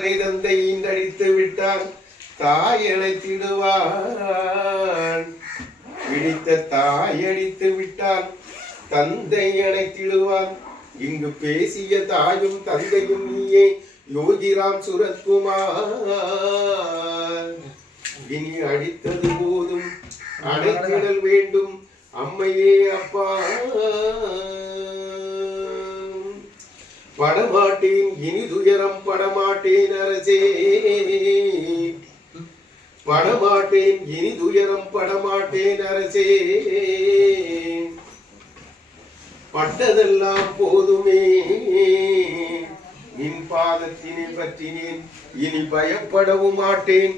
தந்தை ஈந்தடித்து விட்டான். தாயனை திடுவான் பிடித்த தாயடித்து விட்டான். தந்தை அணைத்திடுவான். இங்கு பேசிய தாயும் தந்தையும் நீயே யோகிராம் சுரத்குமார். இனி அடித்தது போதும். அடைத்திடல் வேண்டும். அம்மையே அப்பா. படமாட்டேன் இனி துயரம் படமாட்டேன் அரசே. படமாட்டேன் இனி துயரம் படமாட்டேன் அரசே. பட்டதெல்லாம் போதுமே. நின் பாதத்தினை பற்றினேன் இனி பயப்படவும் மாட்டேன்.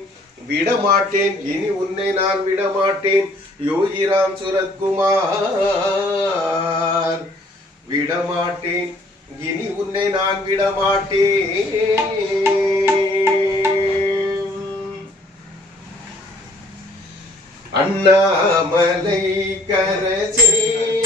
விடமாட்டேன் இனி உன்னை நான் விடமாட்டேன். யோகிராம் சுரத்குமார். விடமாட்டேன் இனி உன்னை நான் விடமாட்டேன். அண்ணாமலை கரசே.